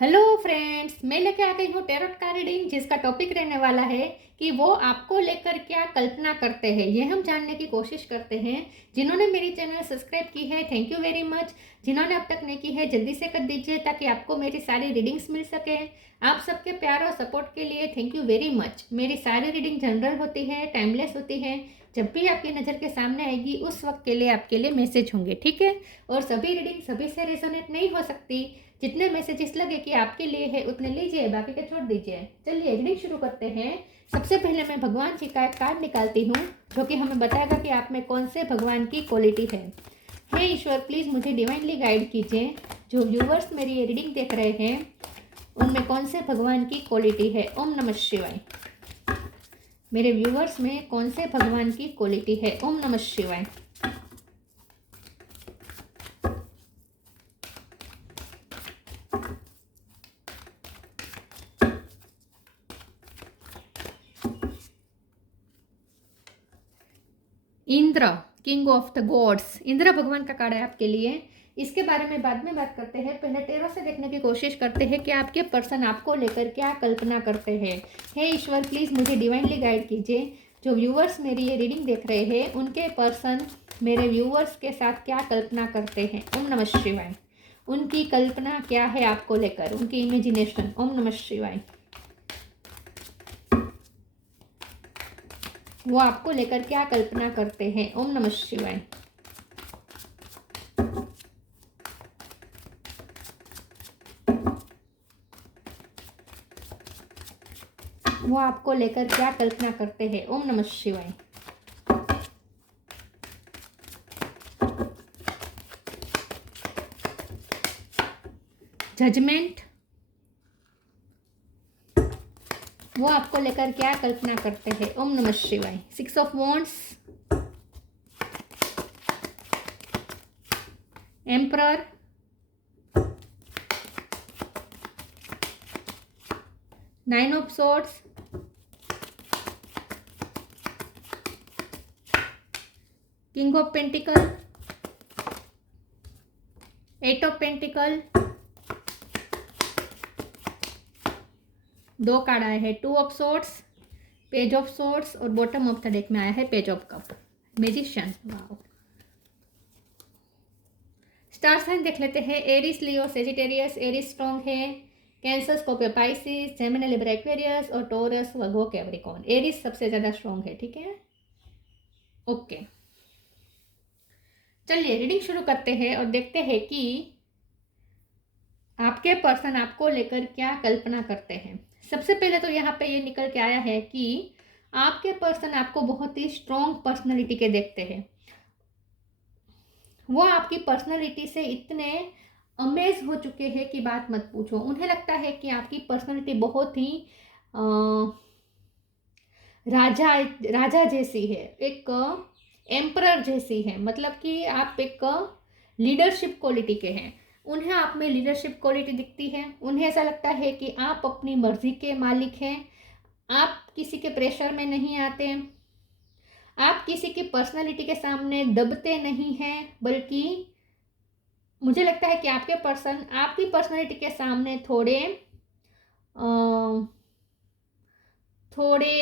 Hello friends, मैं लेके आ गई हूँ टैरोट का रीडिंग, जिसका टॉपिक रहने वाला है कि वो आपको लेकर क्या कल्पना करते हैं। ये हम जानने की कोशिश करते हैं। जिन्होंने मेरी चैनल सब्सक्राइब की है, थैंक यू वेरी मच। जिन्होंने अब तक नहीं की है, जल्दी से कर दीजिए ताकि आपको मेरी सारी रीडिंग्स मिल सके। आप सबके प्यार और सपोर्ट के लिए थैंक यू वेरी मच। मेरी सारी रीडिंग जनरल होती है, टाइमलेस होती है। जब भी आपकी नज़र के सामने आएगी उस वक्त के लिए आपके लिए मैसेज होंगे, ठीक है। और सभी रीडिंग सभी से रेजोनेट नहीं हो सकती। जितने मैसेजेस लगे कि आपके लिए है उतने लीजिए, बाकी के छोड़ दीजिए। चलिए रीडिंग शुरू करते हैं। सबसे पहले मैं भगवान जी का एक कार्ड निकालती हूँ, जो कि हमें बताएगा कि आप में कौन से भगवान की क्वालिटी है। हे ईश्वर, प्लीज़ मुझे डिवाइनली गाइड कीजिए। जो व्यूवर्स मेरी ये रीडिंग देख रहे हैं उनमें कौन से भगवान की क्वालिटी है। ओम नमः शिवाय। मेरे व्यूवर्स में कौन से भगवान की क्वालिटी है। ओम नमः शिवाय। Indra, king of the gods, Indra भगवान का कार्ड है आपके लिए। इसके बारे में बाद में बात करते हैं। पहले टेरो से देखने की कोशिश करते हैं कि आपके पर्सन आपको लेकर क्या कल्पना करते हैं। हे ईश्वर, प्लीज़ मुझे डिवाइनली गाइड कीजिए। जो व्यूवर्स मेरी ये रीडिंग देख रहे हैं उनके पर्सन मेरे व्यूवर्स के साथ क्या कल्पना करते हैं। ओम नमः शिवाय। उनकी कल्पना क्या है आपको लेकर, उनकी इमेजिनेशन। ओम नमः शिवाय। वो आपको लेकर क्या कल्पना करते हैं। ओम नमः शिवाय। वो आपको लेकर क्या कल्पना करते हैं। ओम नमः शिवाय। जजमेंट, वो आपको लेकर क्या कल्पना करते हैं। ओम नमः शिवाय। 6 of wands, emperor, 9 of swords, king of pentacle, 8 of pentacle. दो कार्ड आए हैं, 2 of swords, page of swords, और बॉटम ऑफ द डेक में आया है page of cup, magician. Wow. Star sign देख लेते हैं। Aries, Leo, Sagittarius. Aries strong है। Cancer, Scorpio, Pisces, Gemini, Libra, Aquarius और टोरस, वर्गो, कैप्रिकॉर्न। एरिस सबसे ज़्यादा स्ट्रॉन्ग है, ठीक है। ओके, चलिए रीडिंग शुरू करते हैं और देखते हैं कि आपके पर्सन आपको लेकर क्या कल्पना करते हैं। सबसे पहले तो यहाँ पे ये निकल के आया है कि आपके पर्सन आपको बहुत ही स्ट्रॉन्ग पर्सनालिटी के देखते हैं। वो आपकी पर्सनालिटी से इतने अमेज हो चुके हैं कि बात मत पूछो। उन्हें लगता है कि आपकी पर्सनालिटी बहुत ही राजा राजा जैसी है, एक एम्परर जैसी है। मतलब कि आप एक लीडरशिप क्वालिटी के हैं। उन्हें आप में लीडरशिप क्वालिटी दिखती है। उन्हें ऐसा लगता है कि आप अपनी मर्जी के मालिक हैं। आप किसी के प्रेशर में नहीं आते। आप किसी की पर्सनालिटी के सामने दबते नहीं हैं, बल्कि मुझे लगता है कि आपके पर्सन आपकी पर्सनालिटी के सामने थोड़े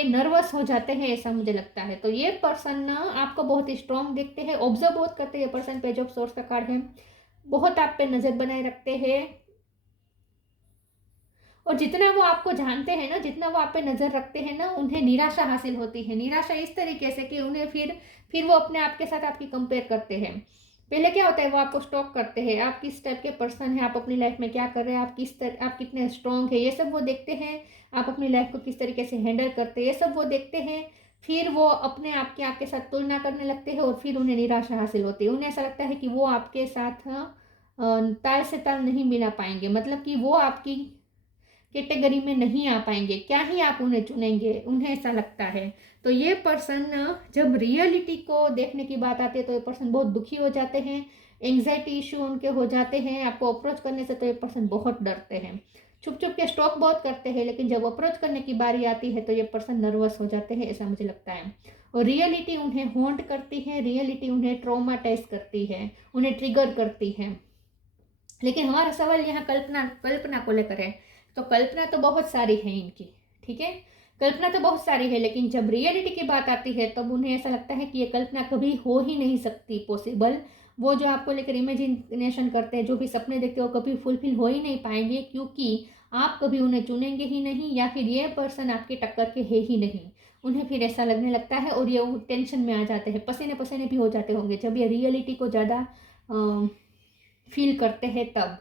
नर्वस हो जाते हैं, ऐसा मुझे लगता है। तो ये पर्सन ना आपको बहुत ही स्ट्रॉन्ग देखते हैं, ऑब्जर्व बहुत करते हैं। ये पर्सन पेज ऑफ सोर्स का कार्ड है। बहुत आप पे नज़र बनाए रखते हैं, और जितना वो आपको जानते हैं ना, जितना वो आप पे नज़र रखते हैं ना, उन्हें निराशा हासिल होती है। निराशा इस तरीके से कि उन्हें फिर वो अपने आप के साथ आपकी कंपेयर करते हैं। पहले क्या होता है, वो आपको स्टॉक करते हैं, आप किस टाइप के पर्सन हैं, आप अपनी लाइफ में क्या कर रहे हैं, आप कितने स्ट्रॉन्ग है, ये सब वो देखते हैं। आप अपनी लाइफ को किस तरीके से हैंडल करते हैं, ये सब वो देखते हैं। फिर वो अपने आप की आपके साथ तुलना करने लगते हैं, और फिर उन्हें निराशा हासिल होती है। उन्हें ऐसा लगता है कि वो आपके साथ ताल से ताल नहीं मिला पाएंगे। मतलब कि वो आपकी कैटेगरी में नहीं आ पाएंगे, क्या ही आप उन्हें चुनेंगे, उन्हें ऐसा लगता है। तो ये पर्सन जब रियलिटी को देखने की बात आती है तो ये पर्सन बहुत दुखी हो जाते हैं। एंग्जाइटी इशू उनके हो जाते हैं। आपको अप्रोच करने से तो ये पर्सन बहुत डरते हैं, छुप छुप के स्टॉक बहुत करते हैं, लेकिन जब अप्रोच करने की बारी आती है तो ये पर्सन नर्वस हो जाते हैं, ऐसा मुझे लगता है। और रियलिटी उन्हें हॉन्ट करती है, रियलिटी उन्हें ट्रॉमाटाइज करती है, उन्हें ट्रिगर करती है। लेकिन हमारा सवाल यहाँ कल्पना कल्पना को लेकर है। तो कल्पना तो बहुत सारी है इनकी, ठीक है, कल्पना तो बहुत सारी है, लेकिन जब रियलिटी की बात आती है तब उन्हें ऐसा लगता है कि ये कल्पना कभी हो ही नहीं सकती पॉसिबल। वो जो आपको लेकर इमेजिनेशन करते हैं, जो भी सपने देखते हैं, वो कभी फुलफिल हो ही नहीं पाएंगे, क्योंकि आप कभी उन्हें चुनेंगे ही नहीं, या फिर ये पर्सन आपके टक्कर के है ही नहीं। उन्हें फिर ऐसा लगने लगता है और ये टेंशन में आ जाते हैं, पसीने पसीने भी हो जाते होंगे जब ये रियलिटी को ज़्यादा फील करते हैं। तब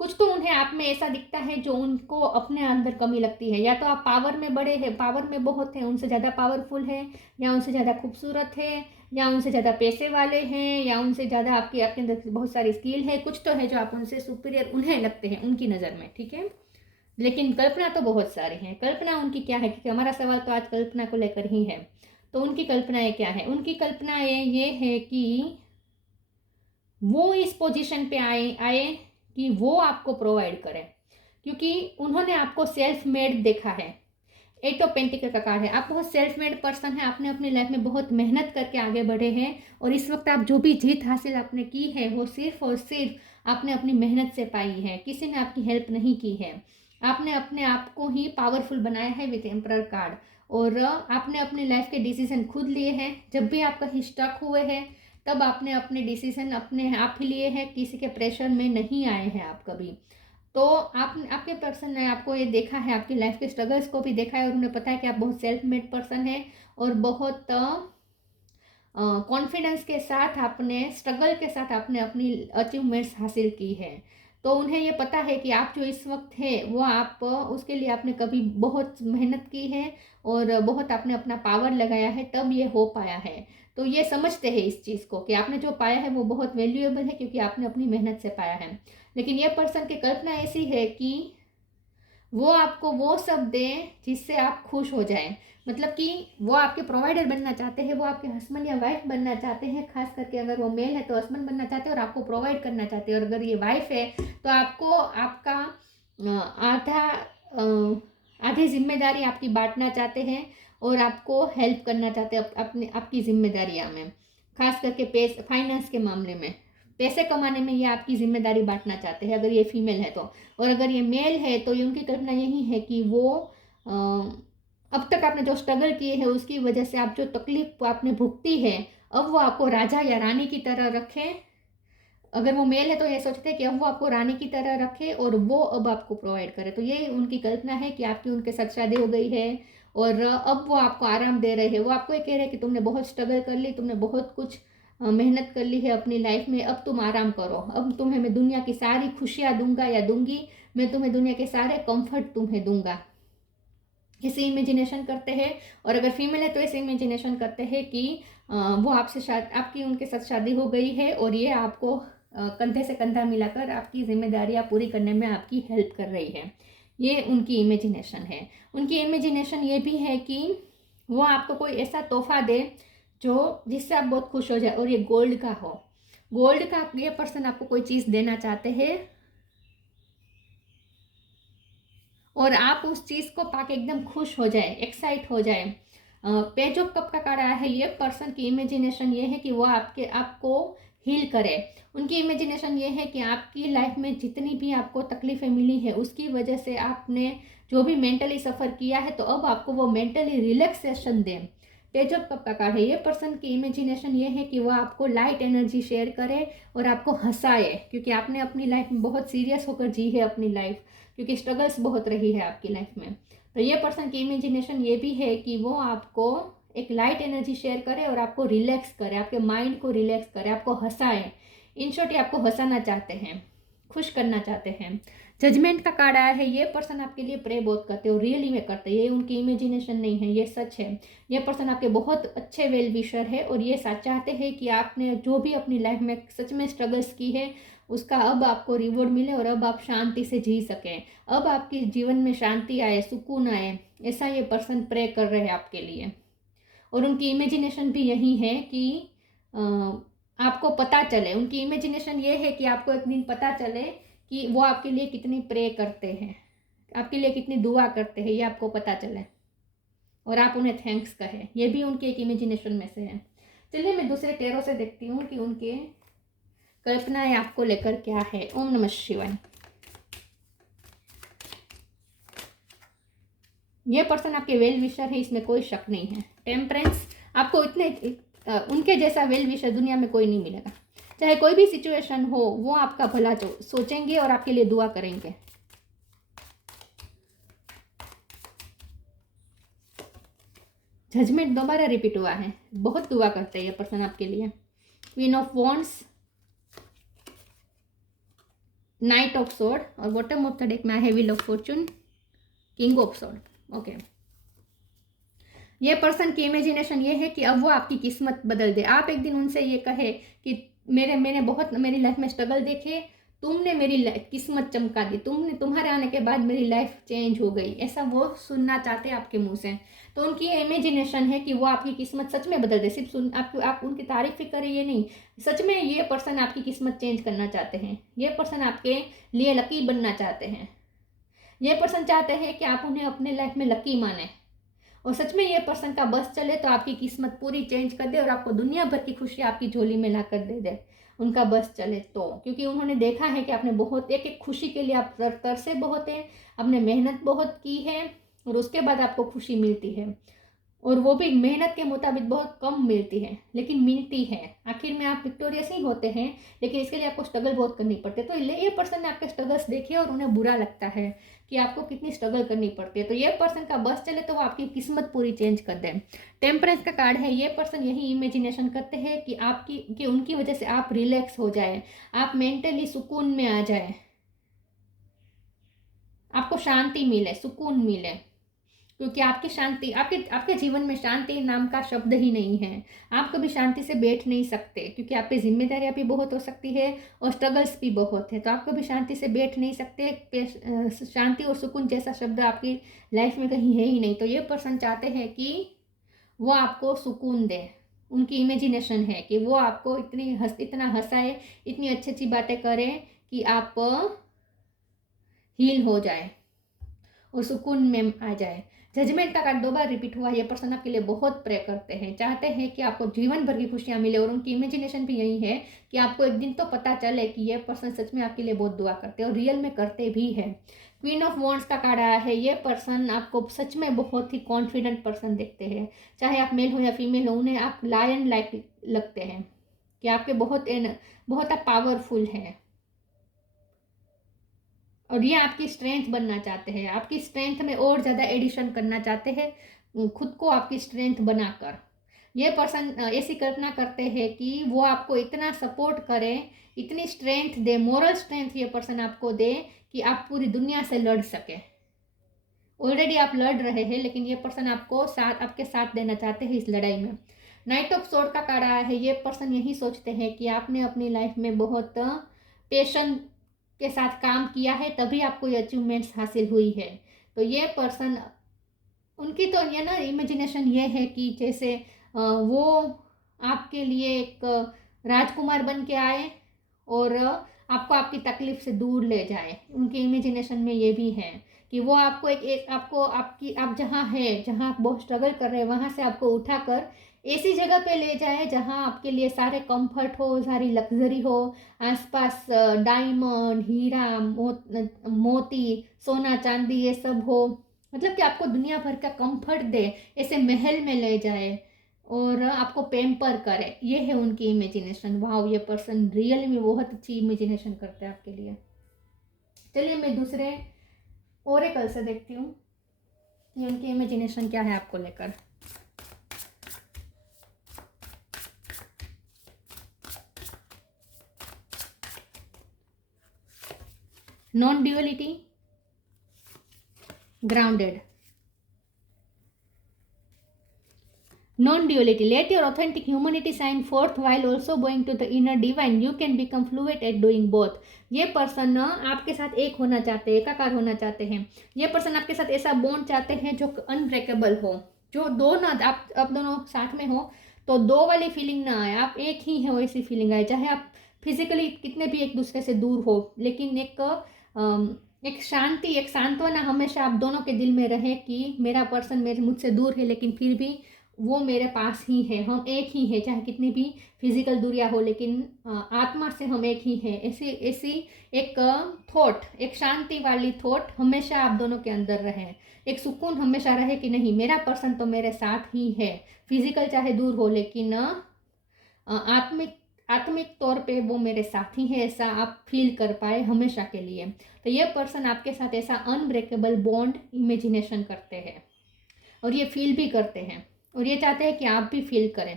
कुछ तो उन्हें आप में ऐसा दिखता है जो उनको अपने अंदर कमी लगती है। या तो आप पावर में बड़े हैं, पावर में बहुत हैं, उनसे ज़्यादा पावरफुल है, या उनसे ज़्यादा खूबसूरत है, या उनसे ज़्यादा पैसे वाले हैं, या उनसे ज़्यादा आपके आपके अंदर बहुत सारी स्किल है। कुछ तो है जो आप उनसे सुपीरियर उन्हें लगते हैं उनकी नज़र में, ठीक है। लेकिन कल्पना तो बहुत सारी हैं। कल्पना उनकी क्या है, क्योंकि हमारा सवाल तो आज कल्पना को लेकर ही है। तो उनकी कल्पनाएं क्या है? उनकी कल्पनाएं ये है कि वो इस पोजीशन पे आए कि वो आपको प्रोवाइड करें, क्योंकि उन्होंने आपको सेल्फ मेड देखा है। 8 ऑफ पेंटिकल का कार्ड है। आप बहुत सेल्फ मेड पर्सन है, आपने अपनी लाइफ में बहुत मेहनत करके आगे बढ़े हैं, और इस वक्त आप जो भी जीत हासिल आपने की है वो सिर्फ और सिर्फ आपने अपनी मेहनत से पाई है, किसी ने आपकी हेल्प नहीं की है। आपने अपने आप को ही पावरफुल बनाया है विथ एम्परर कार्ड, और आपने अपनी लाइफ के डिसीजन खुद लिए हैं। जब भी आप कहीं स्टक हुए हैं तब आपने अपने डिसीजन अपने आप ही लिए हैं, किसी के प्रेशर में नहीं आए हैं आप कभी। तो आप आपके पर्सन ने आपको ये देखा है, आपकी लाइफ के स्ट्रगल्स को भी देखा है, और उन्हें पता है कि आप बहुत सेल्फ मेड पर्सन है, और बहुत कॉन्फिडेंस के साथ आपने स्ट्रगल के साथ आपने अपनी अचीवमेंट्स हासिल की है। तो उन्हें ये पता है कि आप जो इस वक्त है वो आप उसके लिए आपने कभी बहुत मेहनत की है, और बहुत आपने अपना पावर लगाया है, तब ये हो पाया है। तो ये समझते हैं इस चीज़ को कि आपने जो पाया है वो बहुत वैल्यूएबल है, क्योंकि आपने अपनी मेहनत से पाया है। लेकिन ये पर्सन की कल्पना ऐसी है कि वो आपको वो सब दें जिससे आप खुश हो जाएं। मतलब कि वो आपके प्रोवाइडर बनना चाहते हैं, वो आपके हस्बैंड या वाइफ बनना चाहते हैं। खास करके अगर वो मेल है तो हस्बैंड बनना चाहते हैं और आपको प्रोवाइड करना चाहते हैं, और अगर ये वाइफ है तो आपको आपका आधा आधी जिम्मेदारी आपकी बांटना चाहते हैं, और आपको हेल्प करना चाहते हैं अपने आपकी जिम्मेदारियां में, खास करके फाइनेंस के मामले में, पैसे कमाने में ये आपकी जिम्मेदारी बांटना चाहते हैं, अगर ये फीमेल है तो। और अगर ये मेल है तो ये उनकी कल्पना यही है कि वो अब तक आपने जो स्ट्रगल किए हैं उसकी वजह से आप जो तकलीफ आपने भुगती है, अब वो आपको राजा या रानी की तरह रखें। अगर वो मेल है तो ये सोचते हैं कि अब वो आपको रानी की तरह रखे और वो अब आपको प्रोवाइड करे। तो ये उनकी कल्पना है कि आपकी उनके साथ शादी हो गई है, और अब वो आपको आराम दे रहे हैं। वो आपको ये कह रहे हैं कि तुमने बहुत स्ट्रगल कर ली, तुमने बहुत कुछ मेहनत कर ली है अपनी लाइफ में, अब तुम आराम करो, अब तुम्हें मैं दुनिया की सारी खुशियाँ दूंगा या दूंगी, मैं तुम्हें दुनिया के सारे कंफर्ट तुम्हें दूंगा। ऐसे इमेजिनेशन करते हैं। और अगर फीमेल है तो ऐसे इमेजिनेशन करते हैं कि वो आपसे आपकी उनके साथ शादी हो गई है, और ये आपको कंधे से कंधा मिलाकर आपकी जिम्मेदारियां पूरी करने में आपकी हेल्प कर रही है। ये उनकी इमेजिनेशन है। उनकी इमेजिनेशन ये भी है कि वो आपको कोई ऐसा तोहफा दे जो जिससे आप बहुत खुश हो जाए, और ये गोल्ड का हो। गोल्ड का ये पर्सन आपको कोई चीज़ देना चाहते हैं, और आप उस चीज़ को पाके एकदम खुश हो जाए, एक्साइट हो जाए। पेज ऑफ कप का कार्ड आया है। ये पर्सन की इमेजिनेशन ये है कि वो आपको हील करे। उनकी इमेजिनेशन ये है कि आपकी लाइफ में जितनी भी आपको तकलीफ़ें मिली है उसकी वजह से आपने जो भी मेंटली सफ़र किया है, तो अब आपको वो मेंटली रिलैक्सेशन दें। पेज ऑफ कप का कार्ड है। ये पर्सन की इमेजिनेशन ये है कि वो आपको लाइट एनर्जी शेयर करे और आपको हंसाए, क्योंकि आपने अपनी लाइफ में बहुत सीरियस होकर जी है अपनी लाइफ, क्योंकि स्ट्रगल्स बहुत रही है आपकी लाइफ में। तो ये पर्सन की इमेजिनेशन ये भी है कि वो आपको एक लाइट एनर्जी शेयर करे और आपको रिलैक्स करे, आपके माइंड को रिलैक्स करे, आपको हंसाए। इन शॉर्ट ये आपको हंसाना चाहते हैं, खुश करना चाहते हैं। जजमेंट का कार्ड आया है। ये पर्सन आपके लिए प्रे बहुत करते हो, रियली में करते हैं। ये उनकी इमेजिनेशन नहीं है, ये सच है। ये पर्सन आपके बहुत अच्छे वेल विशर है, और ये सच चाहते हैं कि आपने जो भी अपनी लाइफ में सच में स्ट्रगल्स की है उसका अब आपको रिवॉर्ड मिले, और अब आप शांति से जी सकें, अब आपके जीवन में शांति आए, सुकून आए। ऐसा ये पर्सन प्रे कर रहे हैं आपके लिए। और उनकी इमेजिनेशन भी यही है कि आपको पता चले, उनकी इमेजिनेशन ये है कि आपको एक दिन पता चले कि वो आपके लिए कितनी प्रे करते हैं, आपके लिए कितनी दुआ करते हैं, ये आपको पता चले, और आप उन्हें थैंक्स कहें। ये भी उनकी एक इमेजिनेशन में से है। चलिए मैं दूसरे टेरो से देखती हूँ कि उनके कल्पनाएं आपको लेकर क्या है। ओम नमः शिवाय। ये पर्सन आपके वेल विशर है, इसमें कोई शक नहीं है। टेम्परेंस, आपको इतने उनके जैसा वेल विशर दुनिया में कोई नहीं मिलेगा। चाहे कोई भी सिचुएशन हो, वो आपका भला सोचेंगे और आपके लिए दुआ करेंगे। जजमेंट दोबारा रिपीट हुआ है, बहुत दुआ करते हैं ये पर्सन आपके लिए। Queen of wands, night of sword और बॉटम ऑफ द डेक में है wheel of Fortune, king of sword. Okay, ये पर्सन की इमेजिनेशन ये है कि अब वो आपकी किस्मत बदल दे। आप एक दिन उनसे ये कहे कि मैंने बहुत मेरी लाइफ में स्ट्रगल देखे, तुमने मेरी किस्मत चमका दी, तुम्हारे आने के बाद मेरी लाइफ चेंज हो गई, ऐसा वो सुनना चाहते हैं आपके मुंह से। तो उनकी इमेजिनेशन है कि वो आपकी किस्मत सच में बदल दे। सिर्फ आप उनकी तारीफ ही करें ये नहीं, सच में ये पर्सन आपकी किस्मत चेंज करना चाहते हैं। ये पर्सन आपके लिए लकी बनना चाहते हैं। ये पर्सन चाहते हैं कि आप उन्हें अपने लाइफ में लकी माने, और सच में ये पर्सन का बस चले तो आपकी किस्मत पूरी चेंज कर दे और आपको दुनिया भर की खुशी आपकी झोली में ला कर दे दे, उनका बस चले तो। क्योंकि उन्होंने देखा है कि आपने बहुत एक एक खुशी के लिए आप तरसे बहुत हैं, आपने मेहनत बहुत की है और उसके बाद आपको खुशी मिलती है, और वो भी मेहनत के मुताबिक बहुत कम मिलती है, लेकिन मिलती है। आखिर में आप विक्टोरियस ही होते हैं, लेकिन इसके लिए आपको स्ट्रगल बहुत करनी पड़ती है। तो ये पर्सन ने आपके स्ट्रगल्स देखे और उन्हें बुरा लगता है कि आपको कितनी स्ट्रगल करनी पड़ती है। तो ये पर्सन का बस चले तो वो आपकी किस्मत पूरी चेंज कर दे। टेम्परेंस का कार्ड है। ये पर्सन यही इमेजिनेशन करते हैं कि उनकी वजह से आप रिलैक्स हो जाए, आप मेंटली सुकून में आ जाए, आपको शांति मिले, सुकून मिले। क्योंकि आपकी शांति, आपके जीवन में शांति नाम का शब्द ही नहीं है। आप कभी शांति से बैठ नहीं सकते, क्योंकि आप पे जिम्मेदारियां भी बहुत हो सकती है और स्ट्रगल्स भी बहुत है। तो आप कभी शांति से बैठ नहीं सकते। शांति और सुकून जैसा शब्द आपकी लाइफ में कहीं है ही नहीं। तो ये पर्सन चाहते हैं कि वो आपको सुकून दे। उनकी इमेजिनेशन है कि वो आपको इतना हंसाए, इतनी अच्छी अच्छी बातें करें कि आप हील हो जाए और सुकून में आ जाए। जजमेंट का कार्ड 2 बार रिपीट हुआ। ये पर्सन आपके लिए बहुत प्रे करते हैं, चाहते हैं कि आपको जीवन भर की खुशियां मिले, और उनकी इमेजिनेशन भी यही है कि आपको एक दिन तो पता चले कि ये पर्सन सच में आपके लिए बहुत दुआ करते हैं और रियल में करते भी हैं। क्वीन ऑफ वॉन्ड्स का कार्ड आया है। ये पर्सन आपको सच में बहुत ही कॉन्फिडेंट पर्सन दिखते हैं, चाहे आप मेल हो या फीमेल हो, उन्हें आप लायन लाइक लगते हैं कि आपके बहुत आप पावरफुल हैं, और ये आपकी स्ट्रेंथ बनना चाहते हैं। आपकी स्ट्रेंथ में और ज़्यादा एडिशन करना चाहते हैं, खुद को आपकी स्ट्रेंथ बनाकर। ये पर्सन ऐसी कल्पना करते हैं कि वो आपको इतना सपोर्ट करें, इतनी स्ट्रेंथ दे, मोरल स्ट्रेंथ ये पर्सन आपको दे कि आप पूरी दुनिया से लड़ सके। ऑलरेडी आप लड़ रहे हैं, लेकिन ये पर्सन आपके साथ देना चाहते हैं इस लड़ाई में। नाइट ऑफ सोर्ड का कार्ड आया है। ये पर्सन यही सोचते हैं कि आपने अपनी लाइफ में बहुत पेशन के साथ काम किया है, तभी आपको ये अचीवमेंट्स हासिल हुई है। तो ये पर्सन, उनकी तो ये ना इमेजिनेशन ये है कि जैसे वो आपके लिए एक राजकुमार बन के आए और आपको आपकी तकलीफ से दूर ले जाए। उनकी इमेजिनेशन में ये भी है कि वो आपको आप जहाँ आप बहुत स्ट्रगल कर रहे हैं वहाँ से आपको उठाकर ऐसी जगह पे ले जाए जहाँ आपके लिए सारे कंफर्ट हो, सारी लग्जरी हो, आसपास डायमंड, हीरा, मोती, सोना चांदी ये सब हो। मतलब कि आपको दुनिया भर का कंफर्ट दे, ऐसे महल में ले जाए और आपको पैम्पर करे। ये है उनकी इमेजिनेशन। वाह, ये पर्सन रियल में बहुत अच्छी इमेजिनेशन करते हैं आपके लिए। चलिए मैं दूसरे ओरेकल से देखती हूँ कि उनकी इमेजिनेशन क्या है आपको लेकर। Non duality, grounded. Non-duality. Let your authentic humanity shine forth while also going to the inner divine. You can become fluent at doing both. ये पर्सन आपके साथ एक होना चाहते हैं, एकाकार होना चाहते हैं। ये पर्सन आपके साथ ऐसा बॉन्ड चाहते हैं जो अनब्रेकेबल हो, जो दो ना आप दोनों साथ में हो तो दो वाली फीलिंग ना आए, आप एक ही हो ऐसी फीलिंग आए। चाहे आप फिजिकली कितने भी एक दूसरे से दूर हो, लेकिन एक शांति, एक सांत्वना हमेशा आप दोनों के दिल में रहे कि मेरा पर्सन मुझसे दूर है लेकिन फिर भी वो मेरे पास ही है, हम एक ही है, चाहे कितनी भी फिजिकल दूरियां हो, लेकिन आत्मा से हम एक ही है। ऐसी ऐसी एक थॉट, एक शांति वाली थॉट हमेशा आप दोनों के अंदर रहे, एक सुकून हमेशा रहे कि नहीं, मेरा पर्सन तो मेरे साथ ही है, फिजिकल चाहे दूर हो लेकिन आत्मिक आत्मिक तौर पे वो मेरे साथी है, ऐसा आप फील कर पाए हमेशा के लिए। तो ये पर्सन आपके साथ ऐसा अनब्रेकेबल बॉन्ड इमेजिनेशन करते हैं और ये फील भी करते हैं और ये चाहते हैं कि आप भी फील करें।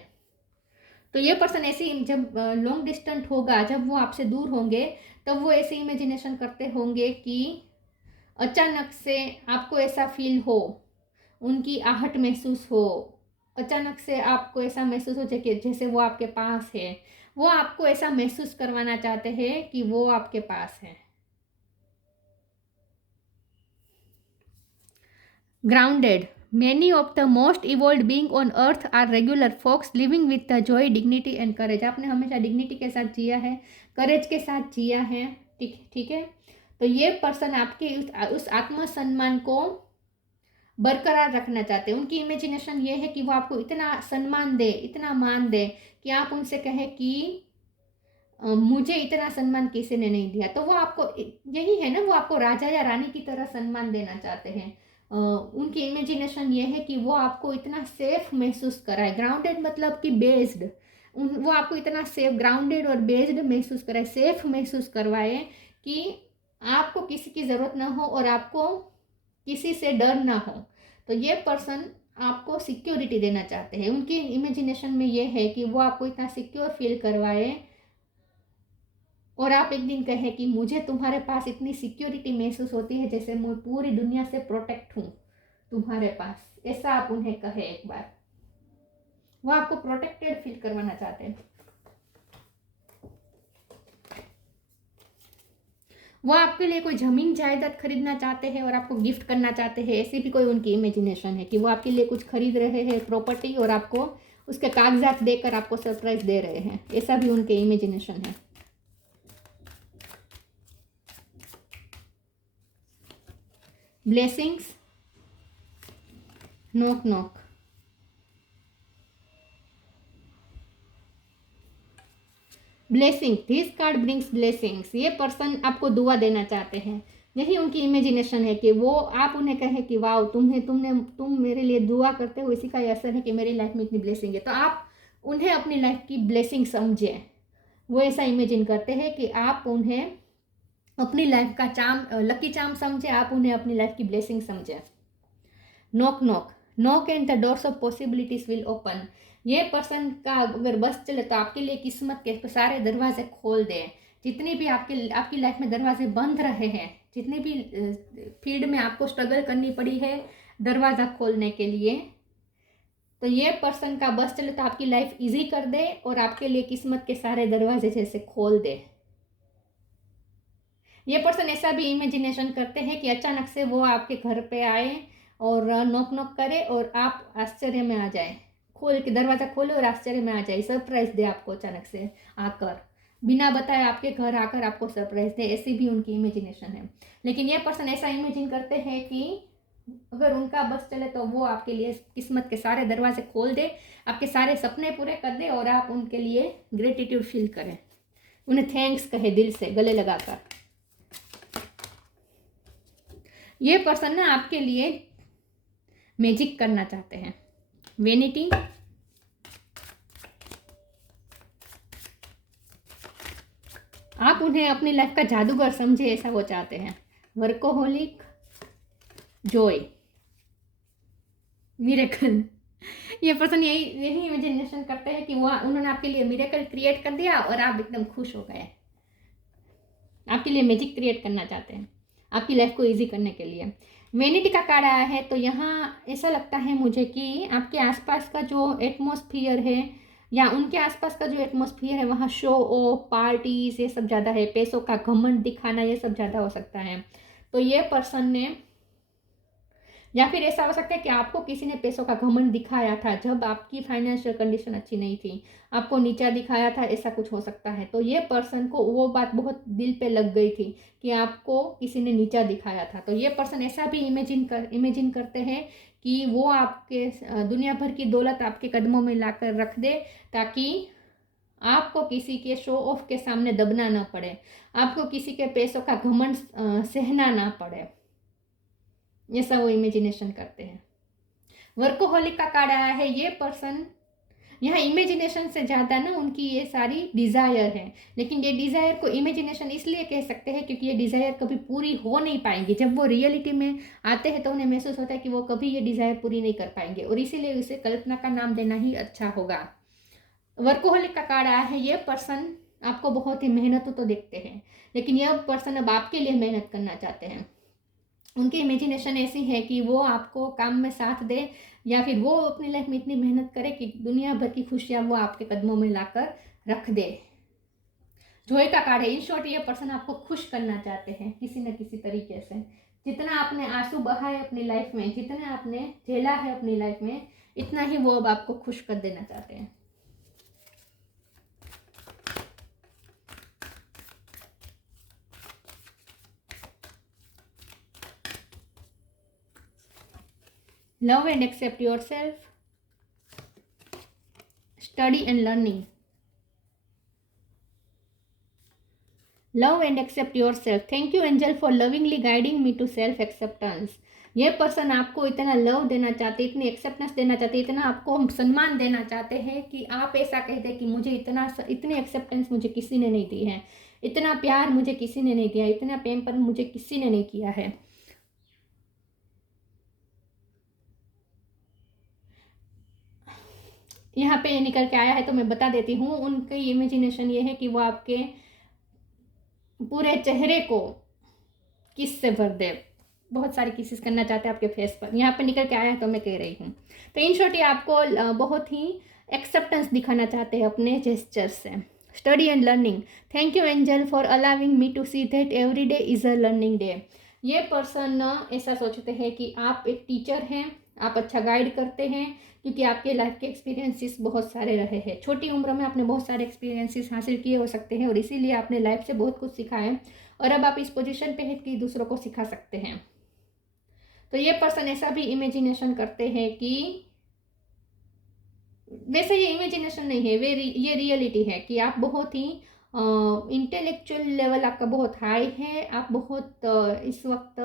तो ये पर्सन ऐसे ही जब लॉन्ग डिस्टेंट होगा, जब वो आपसे दूर होंगे, तब वो ऐसे इमेजिनेशन करते होंगे कि अचानक से आपको ऐसा फील हो, उनकी आहट महसूस हो, अचानक से आपको ऐसा महसूस हो कि जैसे वो आपके पास है। वो आपको ऐसा महसूस करवाना चाहते हैं कि वो आपके पास है। Grounded, many of the most evolve being on earth are regular folks living with the joy, dignity and courage. आपने हमेशा डिग्निटी के साथ जिया है, करेज के साथ जिया है, ठीक है। तो ये पर्सन आपके उस आत्मसम्मान को बरकरार रखना चाहते हैं। उनकी इमेजिनेशन ये है कि वो आपको इतना सम्मान दे, इतना मान दे कि आप उनसे कहें कि मुझे इतना सम्मान किसी ने नहीं दिया। तो वो आपको, यही है ना, वो आपको राजा या रानी की तरह सम्मान देना चाहते हैं। उनकी इमेजिनेशन ये है कि वो आपको इतना सेफ महसूस कराए। ग्राउंडेड मतलब कि बेस्ड, वो आपको इतना सेफ, ग्राउंडेड और बेस्ड महसूस कराए, सेफ महसूस करवाए कि आपको किसी की ज़रूरत ना हो और आपको किसी से डर ना हो। तो ये पर्सन आपको सिक्योरिटी देना चाहते हैं। उनकी इमेजिनेशन में ये है कि वो आपको इतना सिक्योर फील करवाए और आप एक दिन कहें कि मुझे तुम्हारे पास इतनी सिक्योरिटी महसूस होती है जैसे मैं पूरी दुनिया से प्रोटेक्ट हूँ तुम्हारे पास। ऐसा आप उन्हें कहे एक बार। वो आपको प्रोटेक्टेड फील करवाना चाहते हैं। वो आपके लिए कोई जमीन जायदाद खरीदना चाहते हैं और आपको गिफ्ट करना चाहते हैं। ऐसी भी कोई उनकी इमेजिनेशन है कि वो आपके लिए कुछ खरीद रहे हैं प्रॉपर्टी और आपको उसके कागजात देकर आपको सरप्राइज दे रहे हैं। ऐसा भी उनके इमेजिनेशन है। Blessings, knock knock, blessing, this card brings blessings. ये पर्सन आपको दुआ देना चाहते हैं। यही उनकी इमेजिनेशन है कि वो, आप उन्हें कहें कि वाह, तुम मेरे लिए दुआ करते हो, इसी का ये असर है कि मेरी लाइफ में इतनी ब्लेसिंग है। तो आप उन्हें अपनी लाइफ की ब्लेसिंग समझें। वो ऐसा इमेजिन करते हैं कि आप उन्हें अपनी लाइफ का चार्म, लकी चार्म समझे, आप उन्हें अपनी लाइफ की ब्लेसिंग समझे। Knock knock, knock and the doors of possibilities will open. ये पर्सन का अगर बस चले तो आपके लिए किस्मत के सारे दरवाजे खोल दे। जितने भी आपकी लाइफ में दरवाजे बंद रहे हैं, जितने भी फील्ड में आपको स्ट्रगल करनी पड़ी है दरवाज़ा खोलने के लिए, तो ये पर्सन का बस चले तो आपकी लाइफ इजी कर दे और आपके लिए किस्मत के सारे दरवाजे जैसे खोल दे। ये पर्सन ऐसा भी इमेजिनेशन करते हैं कि अचानक से वो आपके घर पे आए और नॉक नॉक करे और आप आश्चर्य में आ जाए, खोल के दरवाज़ा खोले और आश्चर्य में आ जाए, सरप्राइज दे आपको अचानक से आकर, बिना बताए आपके घर आकर आपको सरप्राइज दे। ऐसी भी उनकी इमेजिनेशन है। लेकिन ये पर्सन ऐसा इमेजिन करते हैं कि अगर उनका बस चले तो वो आपके लिए किस्मत के सारे दरवाजे खोल दे, आपके सारे सपने पूरे कर दे और आप उनके लिए ग्रेटिट्यूड फील करें, उन्हें थैंक्स कहे दिल से गले लगाकर। ये पर्सन ना आपके लिए मैजिक करना चाहते हैं। वेनिटी, आप उन्हें अपनी लाइफ का जादूगर समझे, ऐसा वो चाहते हैं। Workaholic, Joy, miracle. ये पर्सन यही इमेजिनेशन करते हैं कि वो, उन्होंने आपके लिए मिरेकल क्रिएट कर दिया और आप एकदम खुश हो गए। आपके लिए मैजिक क्रिएट करना चाहते हैं आपकी लाइफ को इजी करने के लिए। वेनिटी का कार्ड आया है तो यहाँ ऐसा लगता है मुझे कि आपके आसपास का जो एटमॉस्फियर है या उनके आसपास का जो एटमॉस्फियर है वहाँ शो ऑफ, पार्टीज, ये सब ज़्यादा है, पैसों का घमंड दिखाना, ये सब ज़्यादा हो सकता है। तो ये पर्सन ने या फिर ऐसा हो सकता है कि आपको किसी ने पैसों का घमंड दिखाया था जब आपकी फाइनेंशियल कंडीशन अच्छी नहीं थी, आपको नीचा दिखाया था, ऐसा कुछ हो सकता है। तो ये पर्सन को वो बात बहुत दिल पे लग गई थी कि आपको किसी ने नीचा दिखाया था। तो ये पर्सन ऐसा भी इमेजिन करते हैं कि वो आपके दुनिया भर की दौलत आपके कदमों में लाकर रख दे, ताकि आपको किसी के शो ऑफ के सामने दबना ना पड़े, आपको किसी के पैसों का घमंड सहना ना पड़े। ऐसा वो इमेजिनेशन करते हैं। वर्कोहॉलिक का कार्ड आया है। ये पर्सन यहाँ इमेजिनेशन से ज़्यादा ना उनकी ये सारी डिज़ायर है, लेकिन ये डिज़ायर को इमेजिनेशन इसलिए कह सकते हैं क्योंकि ये डिज़ायर कभी पूरी हो नहीं पाएंगी। जब वो रियलिटी में आते हैं तो उन्हें महसूस होता है कि वो कभी ये डिज़ायर पूरी नहीं कर पाएंगे, और इसीलिए उसे कल्पना का नाम देना ही अच्छा होगा। वर्कोहॉलिक का कार्ड आया है। ये पर्सन आपको बहुत ही मेहनत तो देखते हैं, लेकिन यह पर्सन अब आपके लिए मेहनत करना चाहते हैं। उनकी इमेजिनेशन ऐसी है कि वो आपको काम में साथ दे, या फिर वो अपनी लाइफ में इतनी मेहनत करे कि दुनिया भर की खुशियाँ वो आपके कदमों में लाकर रख दे। जॉय का कार्ड है। इन शॉर्ट ये पर्सन आपको खुश करना चाहते हैं किसी न किसी तरीके से। जितना आपने आंसू बहाए अपनी लाइफ में, जितना आपने झेला है अपनी लाइफ में, इतना ही वो अब आपको खुश कर देना चाहते हैं। Love and accept yourself, study and learning. Love and accept yourself. Thank you angel for lovingly guiding me to self acceptance. ये पर्सन आपको इतना लव देना चाहते, इतनी एक्सेप्टेंस देना चाहते, इतना आपको सम्मान देना चाहते हैं कि आप ऐसा कहते हैं कि मुझे इतनी एक्सेप्टेंस मुझे किसी ने नहीं दी है, इतना प्यार मुझे किसी ने नहीं दिया, इतना पैम्पर मुझे किसी ने नहीं किया है। यहाँ पे ये निकल के आया है तो मैं बता देती हूँ। उनकी इमेजिनेशन ये है कि वो आपके पूरे चेहरे को किस से भर दे, बहुत सारी किसेस करना चाहते हैं आपके फेस पर। यहाँ पे निकल के आया है तो मैं कह रही हूँ। तो इन शॉर्ट ये आपको बहुत ही एक्सेप्टेंस दिखाना चाहते हैं अपने जेस्चर्स से। Study and learning. Thank you angel for allowing me to see that every day is a learning day. ये पर्सन ऐसा सोचते हैं कि आप एक टीचर हैं, आप अच्छा गाइड करते हैं, क्योंकि आपके लाइफ के एक्सपीरियंसेस बहुत सारे रहे हैं। छोटी उम्र में आपने बहुत सारे एक्सपीरियंसेस हासिल किए हो सकते हैं, और इसीलिए आपने लाइफ से बहुत कुछ सीखा है, और अब आप इस पोजीशन पे हैं कि दूसरों को सिखा सकते हैं। तो ये पर्सन ऐसा भी इमेजिनेशन करते हैं कि, वैसे ये इमेजिनेशन नहीं है, ये रियलिटी है कि आप बहुत ही इंटेलेक्चुअल लेवल आपका बहुत हाई है। आप बहुत इस वक्त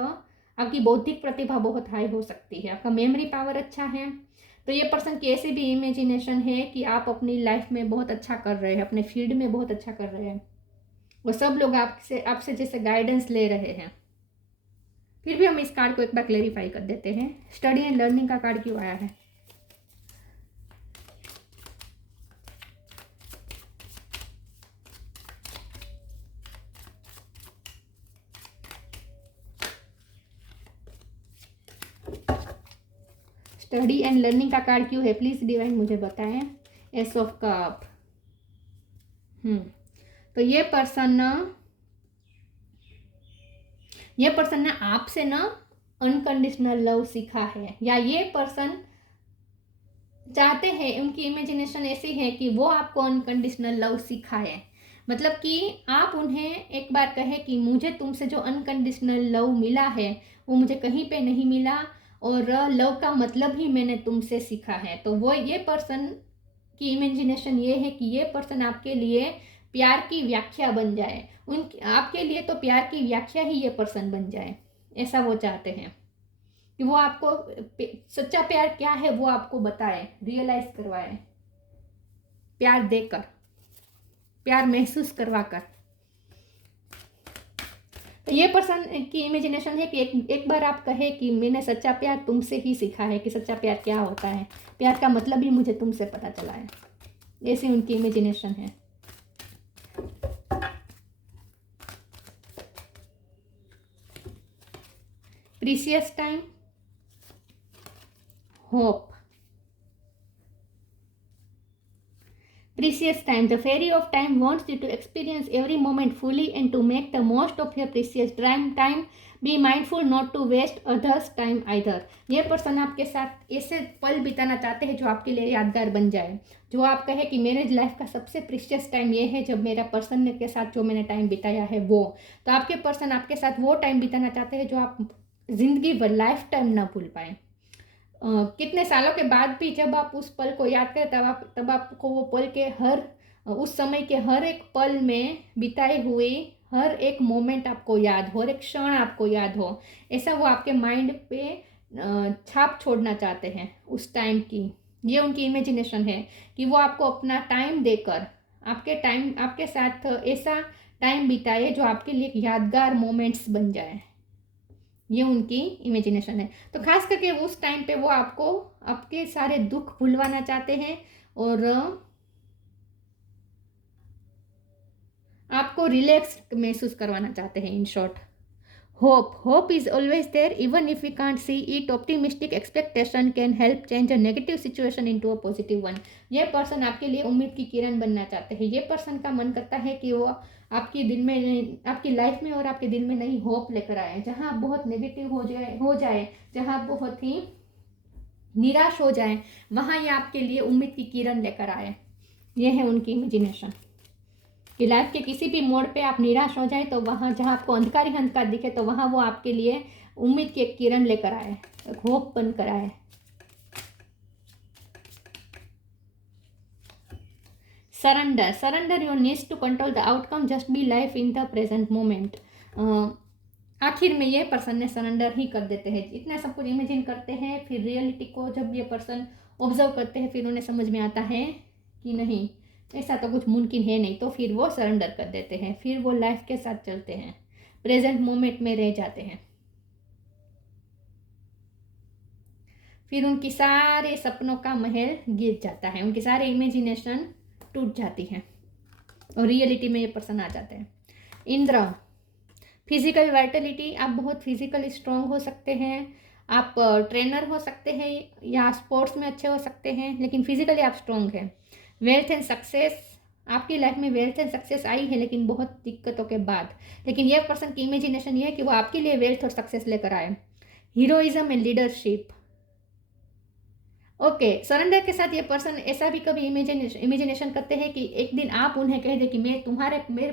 आपकी बौद्धिक प्रतिभा बहुत हाई हो सकती है, आपका मेमोरी पावर अच्छा है। तो ये पर्सन की ऐसी भी इमेजिनेशन है कि आप अपनी लाइफ में बहुत अच्छा कर रहे हैं, अपने फील्ड में बहुत अच्छा कर रहे हैं, वो सब लोग आपसे जैसे गाइडेंस ले रहे हैं। फिर भी हम इस कार्ड को एक बार क्लेरिफाई कर देते हैं। स्टडी एंड लर्निंग का कार्ड क्यों आया है? स्टडी एंड लर्निंग का कार्ड क्यों है? प्लीज डिवाइन मुझे बताएं। S of cup. तो ये पर्सन ने आपसे ना अनकंडीशनल लव सीखा है, या ये पर्सन चाहते हैं, उनकी इमेजिनेशन ऐसी है कि वो आपको अनकंडीशनल लव सिखाए। मतलब कि आप उन्हें एक बार कहें कि मुझे तुमसे जो अनकंडीशनल लव मिला है वो मुझे कहीं पे नहीं मिला, और लव का मतलब ही मैंने तुमसे सीखा है। तो वो ये पर्सन की इमेजिनेशन ये है कि ये पर्सन आपके लिए प्यार की व्याख्या बन जाए, आपके लिए तो प्यार की व्याख्या ही ये पर्सन बन जाए, ऐसा वो चाहते हैं कि वो आपको सच्चा प्यार क्या है वो आपको बताए, रियलाइज करवाए, प्यार देकर, प्यार महसूस करवाकर। तो ये पर्सन की इमेजिनेशन है कि एक बार आप कहे कि मैंने सच्चा प्यार तुमसे ही सीखा है, कि सच्चा प्यार क्या होता है, प्यार का मतलब ही मुझे तुमसे पता चला है। ऐसी उनकी इमेजिनेशन है। Precious time, hope. precious time. The fairy of time wants you to experience every moment fully and to make the most of your precious time. Be mindful not to waste others' time either. ये person आपके साथ ऐसे पल बिताना चाहते हैं जो आपके लिए यादगार बन जाए, जो आप कहे कि मेरे लाइफ का सबसे प्रीशियस टाइम ये है जब मेरा पर्सन के साथ जो मैंने टाइम बिताया है वो। तो आपके पर्सन आपके साथ वो टाइम बिताना चाहते हैं जो आप जिंदगी भर लाइफ टाइम ना भूल पाए। कितने सालों के बाद भी जब आप उस पल को याद करें तब आपको वो पल के उस समय के हर एक पल में बिताए हुए हर एक मोमेंट आपको याद हो, हर एक क्षण आपको याद हो, ऐसा वो आपके माइंड पे छाप छोड़ना चाहते हैं उस टाइम की। ये उनकी इमेजिनेशन है कि वो आपको अपना टाइम देकर आपके साथ ऐसा टाइम बिताए जो आपके लिए यादगार मोमेंट्स बन जाए। ये उनकी इमेजिनेशन है। तो खास करके उस टाइम पे वो आपको आपके सारे दुख भुलवाना चाहते हैं और आपको रिलैक्स महसूस करवाना चाहते हैं। In short, hope is always there even if you can't see it. Optimistic expectation can help change a negative situation into a positive one. ये पर्सन आपके लिए उम्मीद की किरण बनना चाहते हैं। ये पर्सन का मन करता है कि वो आपकी लाइफ में और आपके दिल में नई होप लेकर आए। जहाँ आप बहुत नेगेटिव हो जाए, जहाँ आप बहुत ही निराश हो जाए, वहाँ ये आपके लिए उम्मीद की किरण लेकर आए। ये है उनकी इमेजिनेशन कि लाइफ के किसी भी मोड़ पे आप निराश हो जाए तो वहाँ जहाँ आपको अंधकार ही अंधकार दिखे तो वहाँ वो आपके लिए उम्मीद की एक किरण लेकर आए, एक होप बनकर आए। Surrender your needs to control the outcome, just be life in the present moment. आखिर में ये पर्सन ने सरेंडर ही कर देते हैं। इतना सब कुछ इमेजिन करते हैं, फिर रियलिटी को जब ये पर्सन ऑब्जर्व करते हैं फिर उन्हें समझ में आता है कि नहीं, ऐसा तो कुछ मुमकिन है नहीं, तो फिर वो सरेंडर कर देते हैं। फिर वो लाइफ के साथ चलते हैं, प्रेजेंट मोमेंट में रह जाते हैं। फिर उनकी सारे सपनों का महल गिर जाता है, उनकी सारी इमेजिनेशन टूट जाती है और रियलिटी में ये पर्सन आ जाते हैं। इंद्र, फिजिकल वाइटलिटी, आप बहुत फिजिकली स्ट्रॉन्ग हो सकते हैं, आप ट्रेनर हो सकते हैं या स्पोर्ट्स में अच्छे हो सकते हैं, लेकिन फिजिकली आप स्ट्रॉन्ग हैं। वेल्थ एंड सक्सेस, आपकी लाइफ में वेल्थ एंड सक्सेस आई है लेकिन बहुत दिक्कतों के बाद, लेकिन ये पर्सन की इमेजिनेशन ये है कि वो आपके लिए वेल्थ और सक्सेस लेकर आए। Heroism and leadership, okay, surrender के साथ ये पर्सन ऐसा भी कभी इमेजिनेशन करते हैं कि एक दिन आप उन्हें कह दे कि मेरे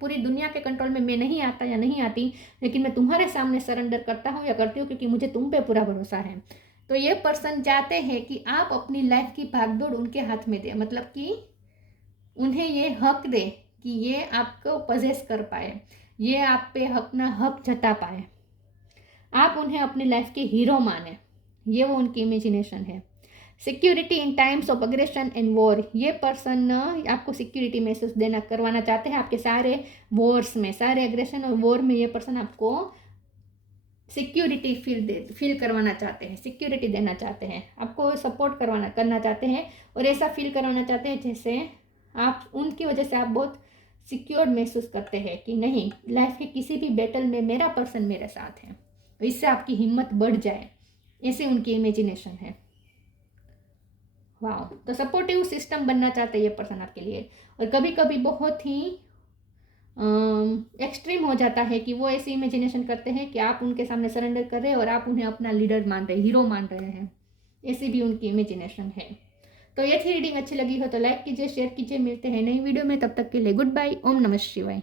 पूरी दुनिया के कंट्रोल में मैं नहीं आता या नहीं आती, लेकिन मैं तुम्हारे सामने सरेंडर करता हूँ या करती हूँ क्योंकि मुझे तुम पे पूरा भरोसा है। तो ये पर्सन चाहते हैं कि आप अपनी लाइफ की भागदौड़ उनके हाथ में दे, मतलब कि उन्हें ये हक दे कि ये आपको पजेस कर पाए, ये आप पे अपना हक जता पाए, आप उन्हें अपनी लाइफ के हीरो माने। ये वो उनकी इमेजिनेशन है। Security in times of aggression and war, ये पर्सन आपको सिक्योरिटी महसूस करवाना चाहते हैं आपके सारे वॉर्स में, सारे अग्रेशन और वॉर में ये पर्सन आपको सिक्योरिटी फील करवाना चाहते हैं, सिक्योरिटी देना चाहते हैं, आपको सपोर्ट करना चाहते हैं और ऐसा फील करवाना चाहते हैं जैसे आप उनकी वजह से आप बहुत सिक्योर महसूस करते हैं कि नहीं, लाइफ के किसी भी बैटल में मेरा पर्सन मेरे साथ है, इससे आपकी हिम्मत बढ़ जाए, ऐसे उनकी इमेजिनेशन है। वाह, तो सपोर्टिव सिस्टम बनना चाहते हैं ये पर्सन आपके लिए। और कभी कभी बहुत ही एक्सट्रीम हो जाता है कि वो ऐसी इमेजिनेशन करते हैं कि आप उनके सामने सरेंडर कर रहे हैं और आप उन्हें अपना लीडर मान रहे हैं, हीरो मान रहे हैं, ऐसी भी उनकी इमेजिनेशन है। तो ये थी रीडिंग अच्छी लगी हो तो लाइक कीजिए, शेयर कीजिए। मिलते हैं नई वीडियो में, तब तक के लिए गुड बाय। ओम नमः शिवाय।